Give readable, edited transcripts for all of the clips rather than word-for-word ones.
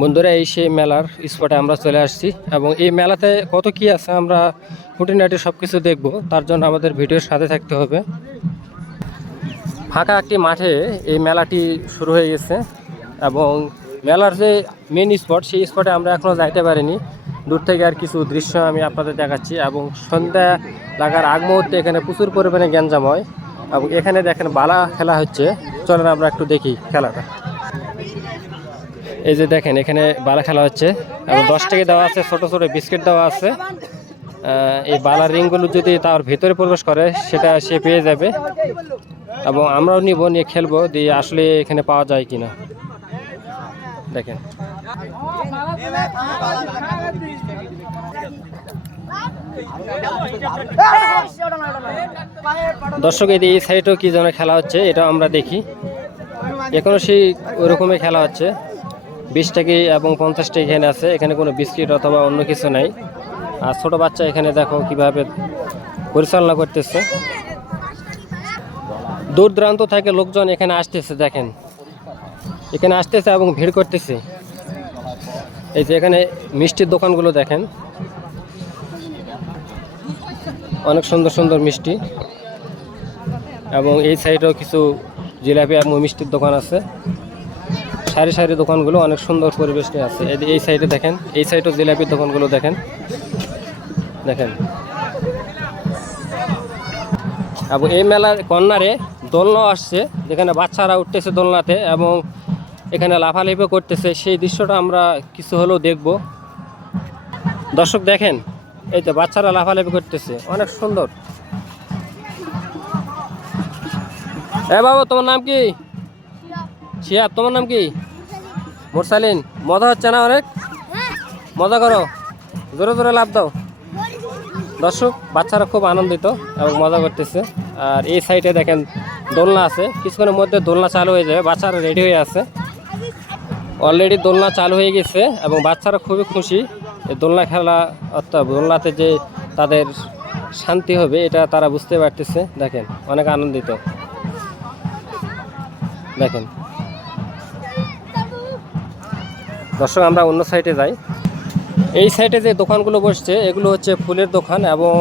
বন্ধুরা, এই সেই মেলার স্পটে আমরা চলে আসছি এবং এই মেলাতে কত কি আছে আমরা খুঁটিনাটি সব কিছু দেখবো। তার জন্য আমাদের ভিডিওর সাথে থাকতে হবে। ফাঁকা একটি মাঠে এই মেলাটি শুরু হয়ে গেছে এবং মেলার যে মেন স্পট সেই স্পটে আমরা এখনও যাইতে পারিনি। দূর থেকে আর কিছু দৃশ্য আমি আপনাদের দেখাচ্ছি এবং সন্ধ্যা লাগার আগ মুহূর্তে এখানে প্রচুর পরিমাণে গ্যাঞ্জাম হয় এবং এখানে দেখেন বালা খেলা হচ্ছে। চলেন আমরা একটু দেখি খেলাটা। এই যে দেখেন এখানে বালা খেলা হচ্ছে এবং 10 টাকা দেওয়া আছে, ছোট ছোট বিস্কিট দেওয়া আছে। এই বালার রিংগুলো যদি তার ভেতরে প্রবেশ করে সেটা সে পেয়ে যাবে এবং আমরাও নিব, নিয়ে খেলবো দিয়ে আসলে এখানে পাওয়া যায় কিনা দেখেন। দর্শক এই সাইডেও কি যেন খেলা হচ্ছে, এটা আমরা দেখি। এখনো সেই ওরকমই খেলা হচ্ছে। 20 টাকা এবং 50 টাকা এখানে আছে। এখানে কোনো বিস্কিট অথবা অন্য কিছু নাই। আর ছোট বাচ্চা এখানে দেখো কিভাবে পরিচালনা করতেছে। দূর দূরান্ত থেকে লোকজন এখানে আসতেছে, দেখেন এখানে আসতেছে এবং ভিড় করতেছে। এই যে এখানে মিষ্টির দোকানগুলো দেখেন, অনেক সুন্দর সুন্দর মিষ্টি এবং এই সাইডেও কিছু জিলাপি এবং মিষ্টির দোকান আছে। সারি সারি দোকানগুলো অনেক সুন্দর পরিবেশ নিয়ে আছে। এই সাইডে দেখেন, এই সাইডেও জিলাপির দোকানগুলো দেখেন দেখেন এবং এই মেলার কর্নারে দোলনাও আসছে, যেখানে বাচ্চারা উঠতেছে দোলনাতে এবং এখানে লাফালাফি করতেছে। সেই দৃশ্যটা আমরা কিছু হলেও দেখব। দর্শক দেখেন, এই তো বাচ্চারা লাফালাফি করতেছে, অনেক সুন্দর। এ বাবু, তোমার নাম কি? শিয়াব। তোমার নাম কি? মোরসালিন। মজা হচ্ছে না? অনেক মজা করো, জোরে জোরে লাফ দাও। দর্শক বাচ্চারা খুব আনন্দিত এবং মজা করতেছে। আর এই সাইডে দেখেন দোলনা আছে, কিছুক্ষণের মধ্যে দোলনা চালু হয়ে যাবে। বাচ্চারা রেডি হয়ে আছে, অলরেডি দোলনা চালু হয়ে গেছে এবং বাচ্চারা খুবই খুশি। এই দোলনা খেলা অর্থাৎ দোলনাতে যে তাদের শান্তি হবে এটা তারা বুঝতে পারতেছে। দেখেন অনেক আনন্দিত। দেখেন দর্শক, আমরা অন্য সাইডে যাই। এই সাইডে যে দোকানগুলো বসছে এগুলো হচ্ছে ফুলের দোকান এবং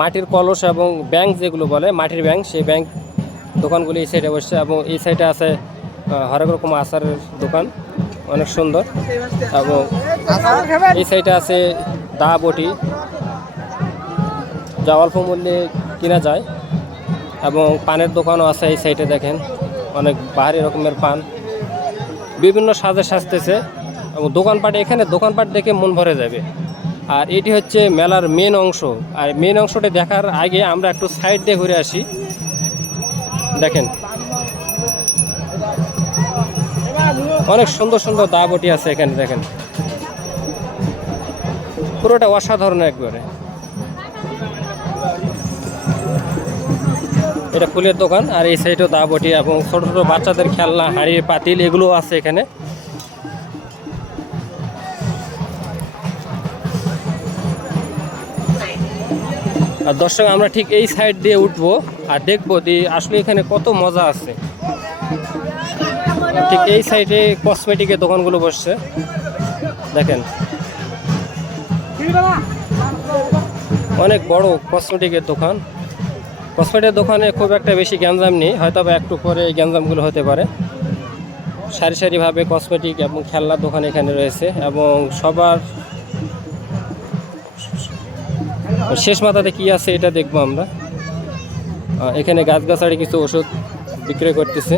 মাটির কলস এবং ব্যাংক যেগুলো বলে মাটির ব্যাংক, সেই ব্যাংক দোকানগুলি এই সাইডে বসছে এবং এই সাইডে আছে হরেক রকম আচারের দোকান, অনেক সুন্দর। এবং এই সাইডে আছে দা বটি, যা অল্প মূল্যে কেনা যায় এবং পানের দোকানও আছে এই সাইডে। দেখেন অনেক বাহারি রকমের পান, বিভিন্ন সাজে সাজতেছে এবং দোকানপাট, এখানে দোকানপাট দেখে মন ভরে যাবে। আর এটি হচ্ছে মেলার মেন অংশ। আর মেন অংশটা দেখার আগে আমরা একটু সাইড দিয়ে ঘুরে আসি। দেখেন অনেক সুন্দর সুন্দর দা বটি আছে এখানে। দেখেন পুরোটা অসাধারণ একবারে। এটা ফুলের দোকান আর এই সাইডেও দা বটি এবং ছোট ছোট বাচ্চাদের খেলনা, হাঁড়ি পাতিল এগুলো আছে এখানে। আর দর্শক আমরা ঠিক এই সাইড দিয়ে উঠবো আর দেখবো যে আসলে এখানে কত মজা আছে। ঠিক এই সাইডে কসমেটিকের দোকানগুলো বসছে, দেখেন অনেক বড় কসমেটিকের দোকান। কসমেটিকের দোকানে খুব একটা বেশি গ্যাঞ্জাম নেই, হয়তো বা একটু পরে এই গ্যাঞ্জামগুলো হতে পারে। সারি সারিভাবে কসমেটিক এবং খেলনার দোকান এখানে রয়েছে এবং সবার শেষ মাথাতে কি আছে এটা দেখবো আমরা। এখানে গাছগাছালি কিছু ওষুধ বিক্রয় করতেছে।